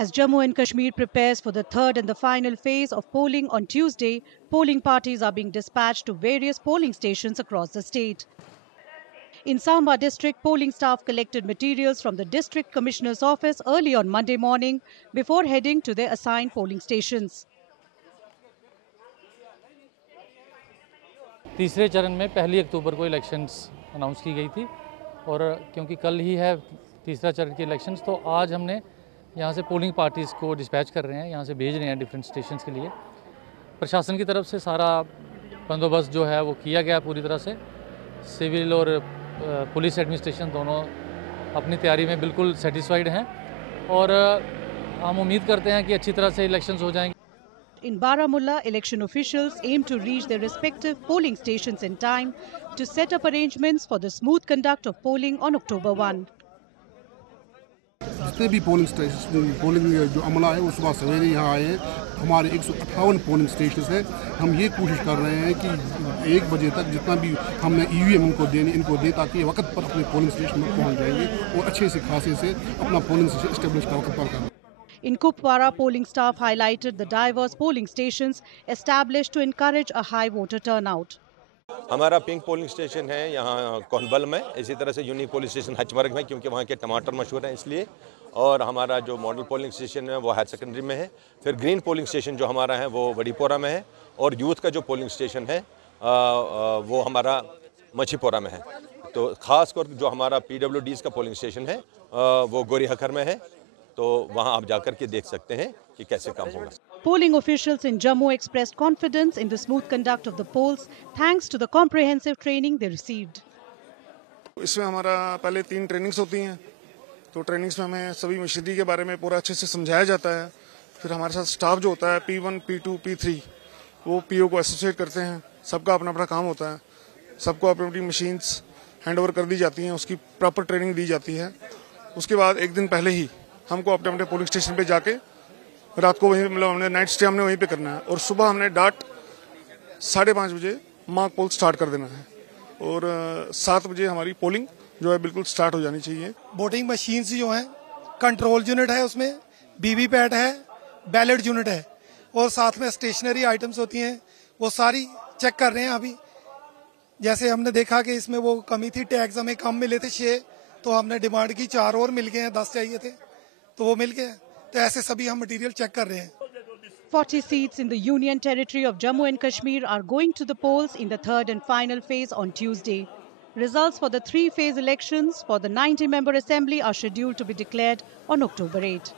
As Jammu and Kashmir prepares for the third and the final phase of polling on Tuesday, polling parties are being dispatched to various polling stations across the state. In Samba district, polling staff collected materials from the district commissioner's office early on Monday morning before heading to their assigned polling stations. तीसरे चरण में 1 अक्टूबर को elections announce की गई थी और क्योंकि कल ही है तीसरा चरण के इलेक्शंस, तो आज हमने यहाँ से पोलिंग पार्टीज़ को डिस्पैच कर रहे हैं, यहाँ से भेज रहे हैं डिफरेंट स्टेशंस के लिए। प्रशासन की तरफ से सारा बंदोबस्त जो है वो किया गया पूरी तरह से। सिविल और पुलिस एडमिनिस्ट्रेशन दोनों अपनी तैयारी में बिल्कुल सेटिस्फाइड हैं और हम उम्मीद करते हैं कि अच्छी तरह से इलेक्शंस हो जाएंगे। In Baramulla, election officials aim to reach their respective polling stations in time to set up arrangements for the smooth conduct of polling on October 1. जितने भी पोलिंग जो अमला है वो सुबह सवेरे यहाँ आए हैं। हमारे 158 पोलिंग स्टेशन हैं। हम ये कोशिश कर रहे हैं कि 1 बजे तक जितना भी हमने EVM इनको दें ताकि वक्त पर अपने पोलिंग स्टेशन में पहुँच जाएंगे और अच्छे से खासे से अपना पोलिंग स्टेशन इस्टेब्लिश का वक्त पर करें। In Kupwara, polling staff highlighted the diverse polling stations established to encourage a high voter turnout. हमारा पिंक पोलिंग स्टेशन है यहाँ कोनबल में, इसी तरह से यूनिक पोलिंग स्टेशन हचमर्ग में क्योंकि वहाँ के टमाटर मशहूर हैं इसलिए, और हमारा जो मॉडल पोलिंग स्टेशन है वो हायर सेकेंडरी में है। फिर ग्रीन पोलिंग स्टेशन जो हमारा है वो वडीपोरा में है और यूथ का जो पोलिंग स्टेशन है वो हमारा मछीपोरा में है। तो ख़ास कर जो हमारा PWDs का पोलिंग स्टेशन है वो गोरी हखर में है, तो वहाँ आप जाकर के देख सकते हैं कि कैसे काम होगा। Polling officials in Jammu expressed confidence in the smooth conduct of the polls thanks to the comprehensive training they received. इसमें हमारा पहले 3 ट्रेनिंग्स होती हैं, तो ट्रेनिंग्स में हमें सभी मशीनरी के बारे में पूरा अच्छे से समझाया जाता है। फिर हमारे साथ स्टाफ जो होता है P1, P2, P3 वो PO को एसोसिएट करते हैं। सबका अपना अपना काम होता है, सबको अपनी अपनी मशीन्स हैंड ओवर कर दी जाती हैं, उसकी प्रॉपर ट्रेनिंग दी जाती है। उसके बाद 1 दिन पहले ही हमको अपने अपने पोलिंग स्टेशन पे जाके रात को वहीं मतलब हमने नाइट स्टे हमने वहीं पे करना है और सुबह हमने डाट 5:30 बजे मॉक पोल स्टार्ट कर देना है और 7 बजे हमारी पोलिंग जो है बिल्कुल स्टार्ट हो जानी चाहिए। वोटिंग मशीन्स जो हैं, कंट्रोल यूनिट है, उसमें वीवीपैट है, बैलेट यूनिट है और साथ में स्टेशनरी आइटम्स होती हैं, वो सारी चेक कर रहे हैं अभी। जैसे हमने देखा कि इसमें वो कमी थी, टैग्स हमें कम मिले थे 6, तो हमने डिमांड की 4 और मिल गए हैं, 10 चाहिए थे तो वो मिल गए। तो ऐसे सभी हम मटेरियल चेक कर रहे हैं। 40 seats in the Union Territory of Jammu and Kashmir are going to the polls in the third and final phase on Tuesday. Results for the 3-phase elections for the 90-member assembly are scheduled to be declared on October 8.